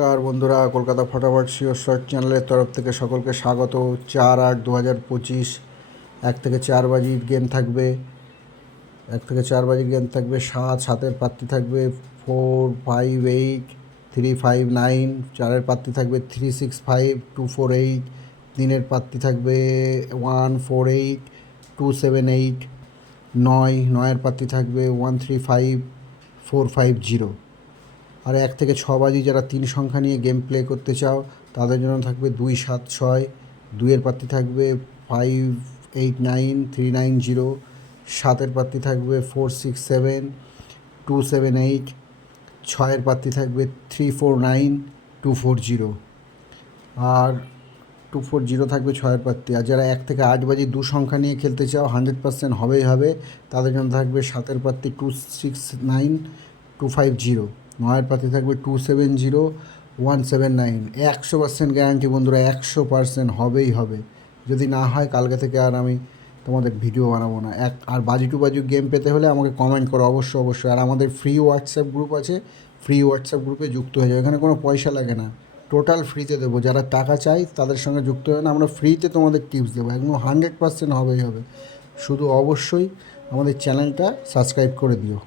নমস্কার বন্ধুরা, কলকাতা ফটাফট শিওর শর্ট চ্যানেলের তরফ থেকে সকলকে স্বাগত। 4/8/2025 1 থেকে 4 বাজির গেম থাকবে। 1 থেকে 4 বাজির গেম থাকবে। 7-7-এর প্রার্থী থাকবে 4-5-8-3-5-9। 4-এর প্রার্থী থাকবে 3-6-5-2-4-8। 3-এর প্রার্থী থাকবে 1-4-8-2-7-8। 9-এর প্রার্থী থাকবে 1-3-5-4-5-0। আর 1 থেকে 6 বাজি যারা 3 সংখ্যা নিয়ে গেম প্লে করতে চাও তাদের জন্য থাকবে 2-7-6। 2-এর প্রার্থী থাকবে 5-8-9-3-9-0। 7-এর প্রার্থী থাকবে 4-6-7-2-7-8। 6-এর প্রার্থী থাকবে 3-4-9-2-4-0। আর 2-4-0 থাকবে 6-এর প্রার্থী। আর যারা 1 থেকে 8 বাজি 2 সংখ্যা নিয়ে খেলতে চাও 100% হবেই হবে, তাদের জন্য থাকবে 7-এর প্রার্থী 2-6-9-2-5-0। 9-এর প্রার্থী থাকবে 2-7-0-1-7-9। 100% গ্যারান্টি বন্ধুরা, 100% হবেই হবে। যদি না হয় কালকে থেকে আর আমি তোমাদের ভিডিও বানাবো না। আর বাজি টু বাজি গেম পেতে হলে আমাকে কমেন্ট করো অবশ্যই। আর আমাদের ফ্রি হোয়াটসঅ্যাপ গ্রুপ আছে, ফ্রি হোয়াটসঅ্যাপ গ্রুপে যুক্ত হয়ে যাবে। এখানে কোনো পয়সা লাগে না, টোটাল ফ্রিতে দেবো। যারা টাকা চাই তাদের সঙ্গে যুক্ত হয়ে না, আমরা ফ্রিতে তোমাদের টিপস দেবো, একদম 100% হবেই হবে। শুধু অবশ্যই আমাদের চ্যানেলটা সাবস্ক্রাইব করে দিও।